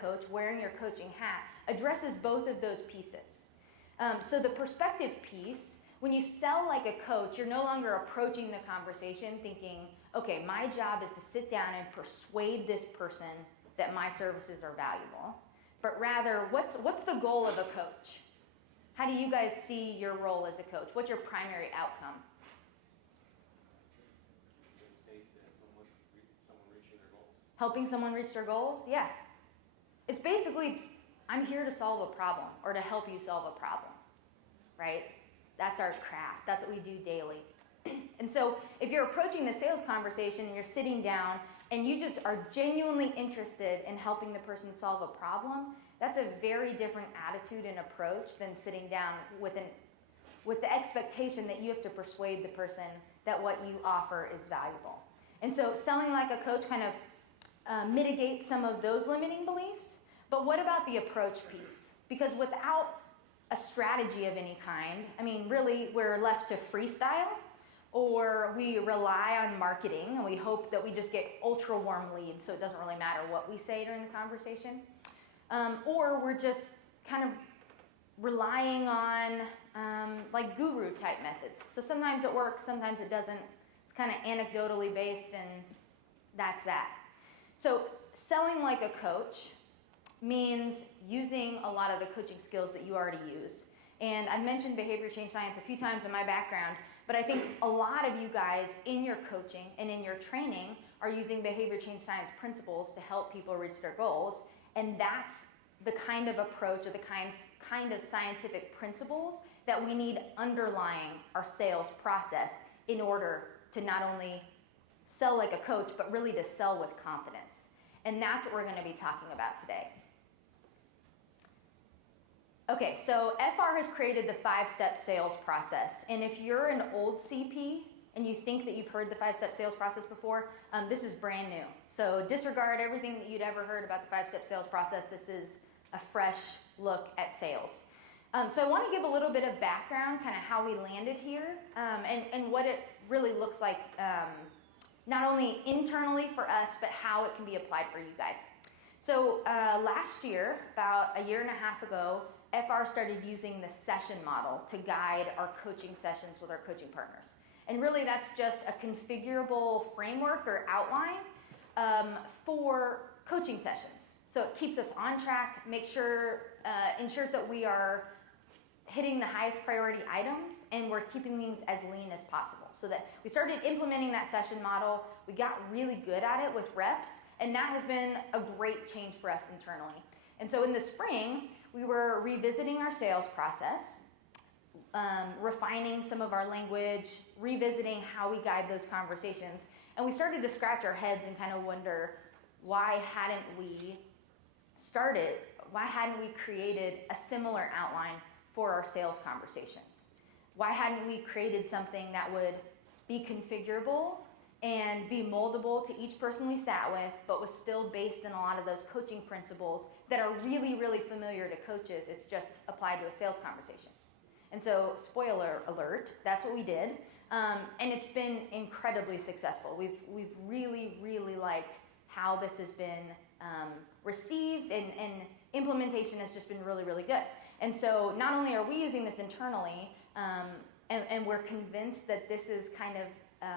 coach, wearing your coaching hat, addresses both of those pieces. So the perspective piece, when you sell like a coach, you're no longer approaching the conversation thinking, okay, my job is to sit down and persuade this person that my services are valuable. But rather, what's the goal of a coach? How do you guys see your role as a coach? What's your primary outcome? Helping someone reach their goals? Yeah. It's basically, I'm here to solve a problem or to help you solve a problem, right? That's our craft. That's what we do daily. And so if you're approaching the sales conversation and you're sitting down and you just are genuinely interested in helping the person solve a problem, that's a very different attitude and approach than sitting down with the expectation that you have to persuade the person that what you offer is valuable. And so selling like a coach kind of mitigates some of those limiting beliefs. But what about the approach piece? Because without a strategy of any kind, I mean, really, we're left to freestyle, or we rely on marketing and we hope that we just get ultra warm leads so it doesn't really matter what we say during the conversation. Or we're just kind of relying on like guru type methods. So sometimes it works, sometimes it doesn't. It's kind of anecdotally based, and that's that. So selling like a coach means using a lot of the coaching skills that you already use. And I've mentioned behavior change science a few times in my background, but I think a lot of you guys in your coaching and in your training are using behavior change science principles to help people reach their goals. And that's the kind of approach or the kind of scientific principles that we need underlying our sales process in order to not only sell like a coach, but really to sell with confidence. And that's what we're going to be talking about today. Okay, so FR has created the 5-step sales process. And if you're an old CP and you think that you've heard the 5-step sales process before, this is brand new. So disregard everything that you'd ever heard about the 5-step sales process. This is a fresh look at sales. So I want to give a little bit of background, kind of how we landed here, and what it really looks like, not only internally for us, but how it can be applied for you guys. So last year, about a year and a half ago, FR started using the session model to guide our coaching sessions with our coaching partners. And really that's just a configurable framework or outline for coaching sessions. So it keeps us on track, ensures that we are hitting the highest priority items, and we're keeping things as lean as possible. So that we started implementing that session model, we got really good at it with reps, and that has been a great change for us internally. And so in the spring, we were revisiting our sales process, refining some of our language, revisiting how we guide those conversations, and we started to scratch our heads and kind of wonder, why hadn't we created a similar outline for our sales conversations? Why hadn't we created something that would be configurable and be moldable to each person we sat with, but was still based in a lot of those coaching principles that are really, really familiar to coaches? It's just applied to a sales conversation. And so, spoiler alert, that's what we did. And it's been incredibly successful. We've really, really liked how this has been received, and implementation has just been really, really good. And so not only are we using this internally, and we're convinced that this is kind of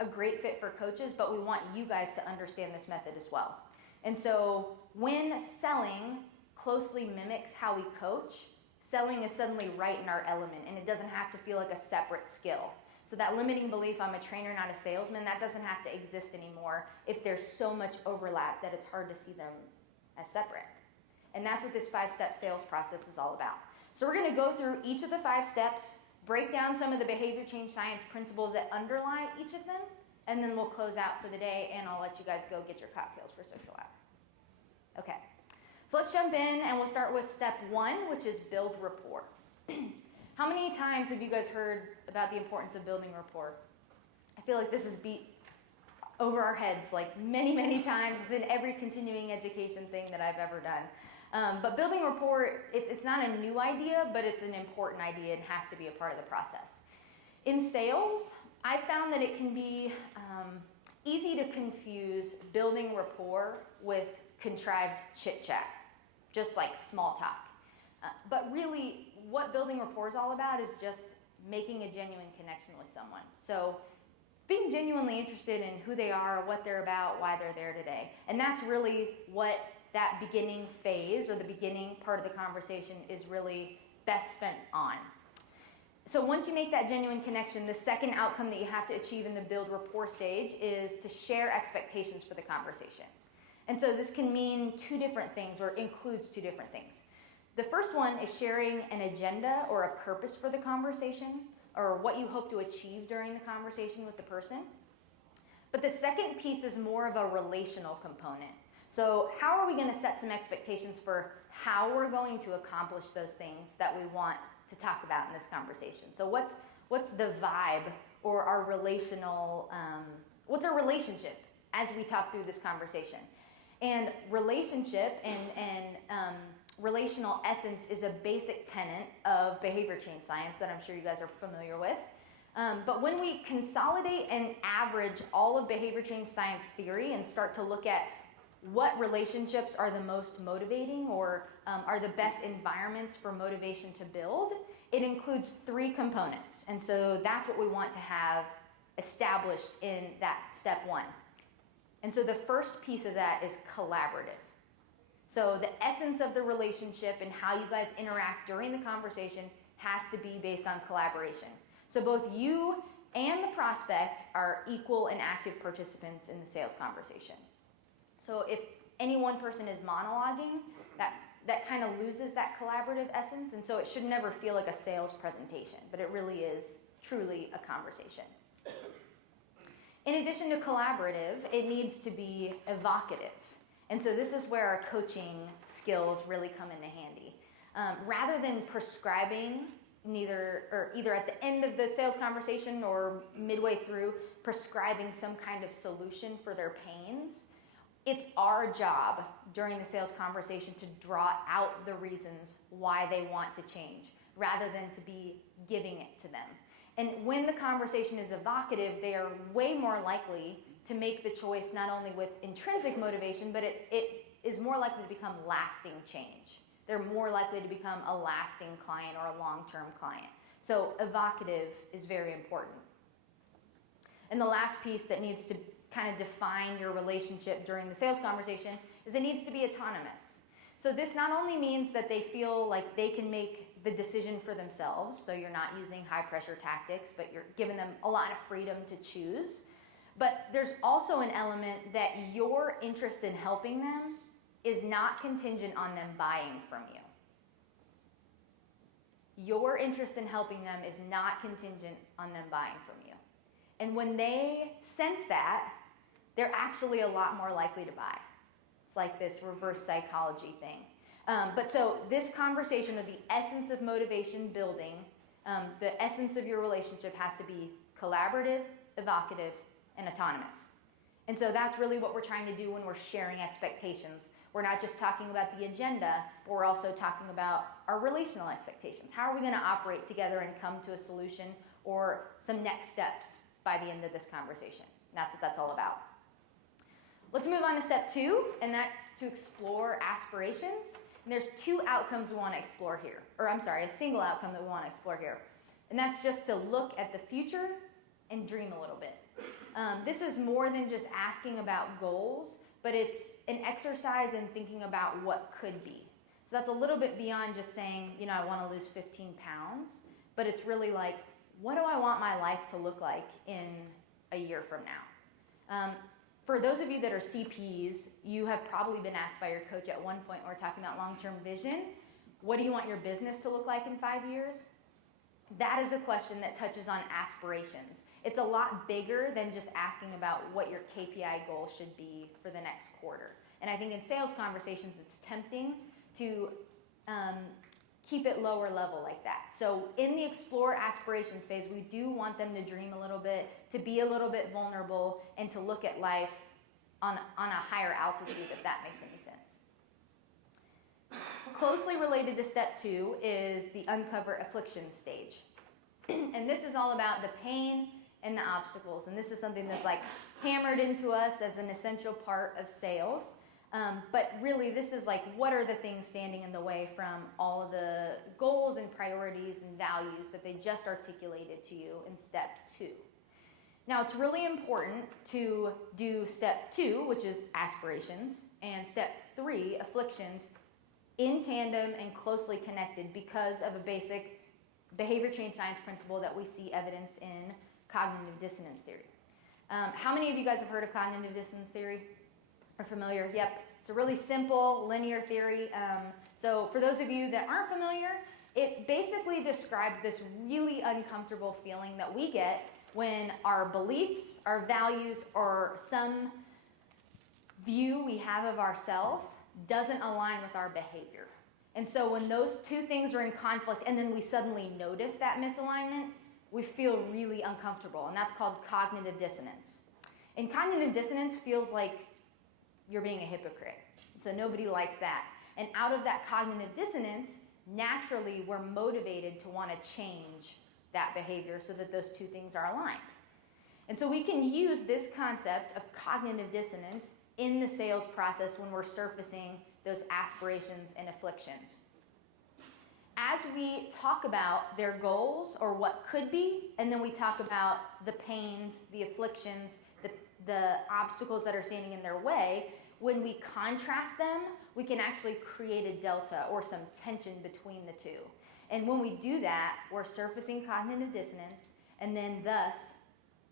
a great fit for coaches, but we want you guys to understand this method as well. And so when selling closely mimics how we coach, selling is suddenly right in our element, and it doesn't have to feel like a separate skill. So that limiting belief, I'm a trainer, not a salesman, that doesn't have to exist anymore if there's so much overlap that it's hard to see them as separate. And that's what this 5-step sales process is all about. So we're going to go through each of the 5 steps, break down some of the behavior change science principles that underlie each of them, and then we'll close out for the day, and I'll let you guys go get your cocktails for social hour. Okay, so let's jump in, and we'll start with step 1, which is build rapport. How many times have you guys heard about the importance of building rapport? I feel like this is beat over our heads like many, many times. It's in every continuing education thing that I've ever done. But building rapport, it's not a new idea, but it's an important idea and has to be a part of the process. In sales, I found that it can be easy to confuse building rapport with contrived chit-chat, just like small talk. But really, what building rapport is all about is just making a genuine connection with someone. So being genuinely interested in who they are, what they're about, why they're there today. And that's really what that beginning phase or the beginning part of the conversation is really best spent on. So once you make that genuine connection, the second outcome that you have to achieve in the build rapport stage is to share expectations for the conversation. And so this can mean two different things, or includes two different things. The first one is sharing an agenda or a purpose for the conversation, or what you hope to achieve during the conversation with the person. But the second piece is more of a relational component. So how are we going to set some expectations for how we're going to accomplish those things that we want to talk about in this conversation? So what's the vibe or our relational, what's our relationship as we talk through this conversation? And relationship and relational essence is a basic tenet of behavior change science that I'm sure you guys are familiar with. But when we consolidate and average all of behavior change science theory and start to look at what relationships are the most motivating or are the best environments for motivation to build, it includes three components. And so that's what we want to have established in that step one. And so the first piece of that is collaborative. So the essence of the relationship and how you guys interact during the conversation has to be based on collaboration. So both you and the prospect are equal and active participants in the sales conversation. So if any one person is monologuing, that kind of loses that collaborative essence, and so it should never feel like a sales presentation, but it really is truly a conversation. In addition to collaborative, it needs to be evocative. And so this is where our coaching skills really come into handy. Rather than prescribing either at the end of the sales conversation or midway through, prescribing some kind of solution for their pains, it's our job during the sales conversation to draw out the reasons why they want to change, rather than to be giving it to them. And when the conversation is evocative, they are way more likely to make the choice not only with intrinsic motivation, but it is more likely to become lasting change. They're more likely to become a lasting client or a long-term client. So evocative is very important. And the last piece that needs to kind of define your relationship during the sales conversation is it needs to be autonomous. So this not only means that they feel like they can make the decision for themselves, so you're not using high pressure tactics, but you're giving them a lot of freedom to choose. But there's also an element that your interest in helping them is not contingent on them buying from you. Your interest in helping them is not contingent on them buying from you. And when they sense that, they're actually a lot more likely to buy. It's like this reverse psychology thing. But so this conversation, or the essence of motivation building, the essence of your relationship has to be collaborative, evocative, and autonomous. And so that's really what we're trying to do when we're sharing expectations. We're not just talking about the agenda, but we're also talking about our relational expectations. How are we going to operate together and come to a solution or some next steps by the end of this conversation? And that's what that's all about. Let's move on to step 2, and that's to explore aspirations. And there's 2 outcomes we want to explore here. Or I'm sorry, a single outcome that we want to explore here. And that's just to look at the future and dream a little bit. This is more than just asking about goals, but it's an exercise in thinking about what could be. So that's a little bit beyond just saying, I want to lose 15 pounds, but it's really like, what do I want my life to look like in a year from now? For those of you that are CPs, you have probably been asked by your coach at one point, when we're talking about long-term vision, what do you want your business to look like in 5 years? That is a question that touches on aspirations. It's a lot bigger than just asking about what your KPI goal should be for the next quarter. And I think in sales conversations, it's tempting to keep it lower level like that. So in the explore aspirations phase, we do want them to dream a little bit, to be a little bit vulnerable, and to look at life on a higher altitude, if that makes any sense. Closely related to step 2 is the uncover affliction stage. And this is all about the pain and the obstacles. And this is something that's like hammered into us as an essential part of sales. But really, this is like, what are the things standing in the way from all of the goals and priorities and values that they just articulated to you in step 2. Now, it's really important to do step 2, which is aspirations, and step 3, afflictions, in tandem and closely connected because of a basic behavior change science principle that we see evidence in cognitive dissonance theory. How many of you guys have heard of cognitive dissonance theory? Are familiar? Yep. It's a really simple linear theory. So for those of you that aren't familiar, it basically describes this really uncomfortable feeling that we get when our beliefs, our values, or some view we have of ourselves doesn't align with our behavior. And so when those two things are in conflict and then we suddenly notice that misalignment, we feel really uncomfortable, and that's called cognitive dissonance. And cognitive dissonance feels like you're being a hypocrite. So nobody likes that. And out of that cognitive dissonance, naturally we're motivated to want to change that behavior so that those two things are aligned. And so we can use this concept of cognitive dissonance in the sales process when we're surfacing those aspirations and afflictions. As we talk about their goals or what could be, and then we talk about the pains, the afflictions, the obstacles that are standing in their way, when we contrast them, we can actually create a delta or some tension between the two. And when we do that, we're surfacing cognitive dissonance and then thus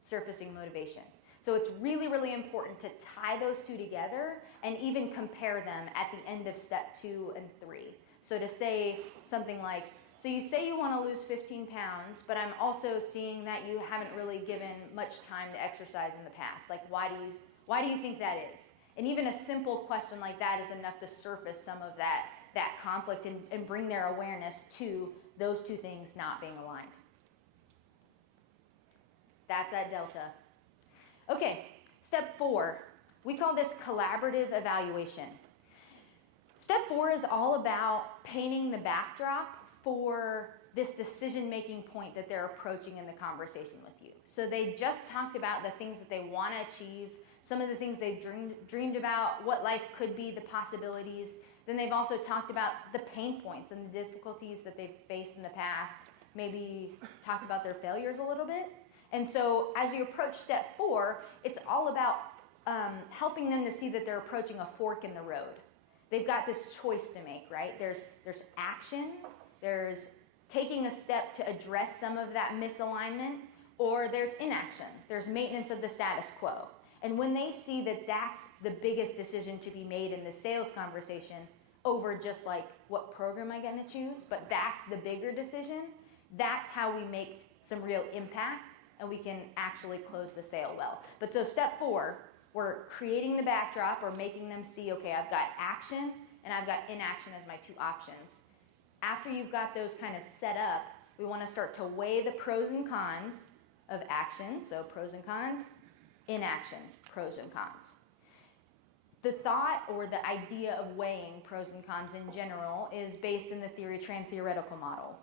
surfacing motivation. So it's really, really important to tie those two together and even compare them at the end of step 2 and 3. So to say something like, so you say you want to lose 15 pounds, but I'm also seeing that you haven't really given much time to exercise in the past. Like, why do you think that is? And even a simple question like that is enough to surface some of that conflict and bring their awareness to those two things not being aligned. That's that delta. Okay, step 4. We call this collaborative evaluation. Step 4 is all about painting the backdrop for this decision-making point that they're approaching in the conversation with you. So they just talked about the things that they want to achieve, some of the things they've dreamed about, what life could be, the possibilities. Then they've also talked about the pain points and the difficulties that they've faced in the past, maybe talked about their failures a little bit. And so as you approach step 4, it's all about helping them to see that they're approaching a fork in the road. They've got this choice to make, right? There's action, there's taking a step to address some of that misalignment, or there's inaction. There's maintenance of the status quo. And when they see that that's the biggest decision to be made in the sales conversation over just like, what program am I going to choose? But that's the bigger decision. That's how we make some real impact and we can actually close the sale well. But so step 4, we're creating the backdrop or making them see, okay, I've got action and I've got inaction as my 2 options. After you've got those kind of set up, we want to start to weigh the pros and cons of action. So pros and cons, inaction, pros and cons. The thought or the idea of weighing pros and cons in general is based in the theory-trans-theoretical model.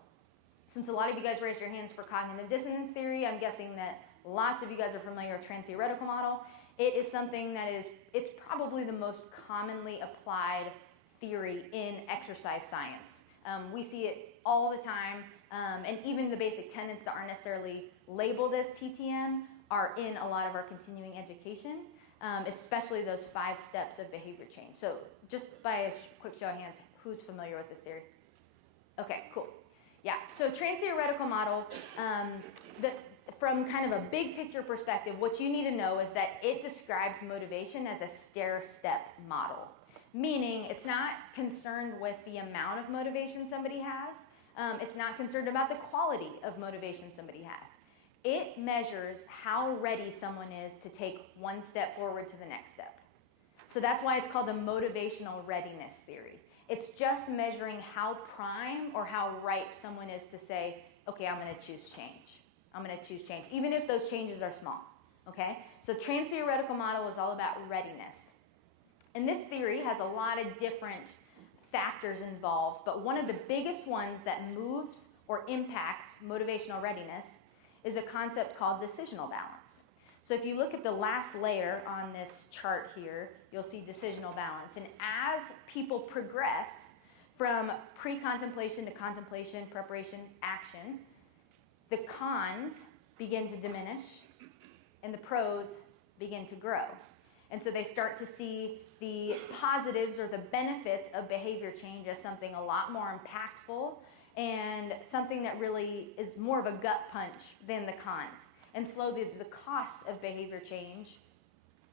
Since a lot of you guys raised your hands for cognitive dissonance theory, I'm guessing that lots of you guys are familiar with trans-theoretical model. It is something that it's probably the most commonly applied theory in exercise science. We see it all the time, and even the basic tenets that aren't necessarily labeled as TTM are in a lot of our continuing education, especially those 5 steps of behavior change. So just by a quick show of hands, who's familiar with this theory? Okay, cool. Yeah, so trans-theoretical model, from kind of a big picture perspective, what you need to know is that it describes motivation as a stair-step model, meaning it's not concerned with the amount of motivation somebody has. It's not concerned about the quality of motivation somebody has. It measures how ready someone is to take one step forward to the next step. So that's why it's called the motivational readiness theory. It's just measuring how prime or how ripe someone is to say, okay, I'm going to choose change. I'm going to choose change, even if those changes are small. Okay? So trans-theoretical model is all about readiness. And this theory has a lot of different factors involved, but one of the biggest ones that moves or impacts motivational readiness is a concept called decisional balance. So if you look at the last layer on this chart here, you'll see decisional balance. And as people progress from pre-contemplation to contemplation, preparation, action, the cons begin to diminish and the pros begin to grow. And so they start to see the positives or the benefits of behavior change as something a lot more impactful and something that really is more of a gut punch than the cons. And slowly the costs of behavior change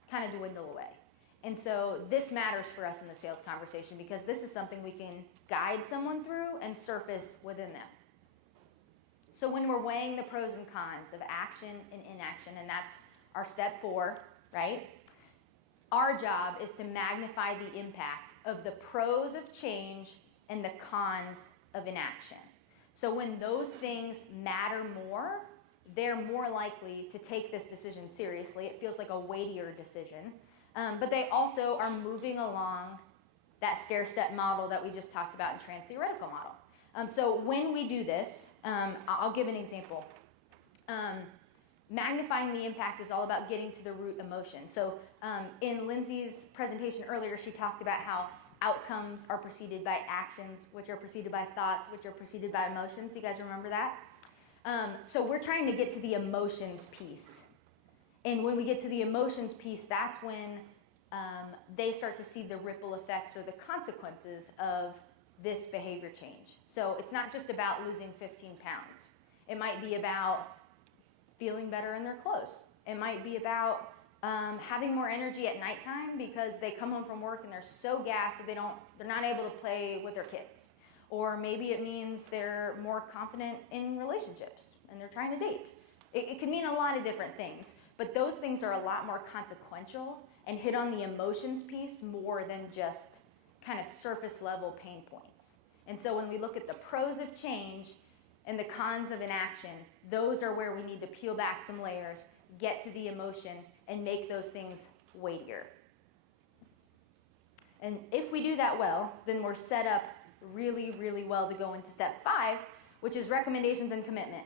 kind of dwindle away. And so this matters for us in the sales conversation because this is something we can guide someone through and surface within them. So when we're weighing the pros and cons of action and inaction, and that's our step 4, right? Our job is to magnify the impact of the pros of change and the cons of inaction. So when those things matter more, they're more likely to take this decision seriously. It feels like a weightier decision. But they also are moving along that stair-step model that we just talked about in trans-theoretical model. So when we do this, I'll give an example. Magnifying the impact is all about getting to the root emotion. So in Lindsay's presentation earlier, she talked about how outcomes are preceded by actions, which are preceded by thoughts, which are preceded by emotions. You guys remember that? So we're trying to get to the emotions piece. And when we get to the emotions piece, that's when they start to see the ripple effects or the consequences of this behavior change. So it's not just about losing 15 pounds. It might be about feeling better in their clothes. It might be about having more energy at nighttime because they come home from work and they're so gassed that they're not able to play with their kids. Or maybe it means they're more confident in relationships and they're trying to date. It can mean a lot of different things, but those things are a lot more consequential and hit on the emotions piece more than just kind of surface level pain points. And so when we look at the pros of change and the cons of inaction, those are where we need to peel back some layers, get to the emotion, and make those things weightier. And if we do that well, then we're set up really, really well to go into step 5, which is recommendations and commitment.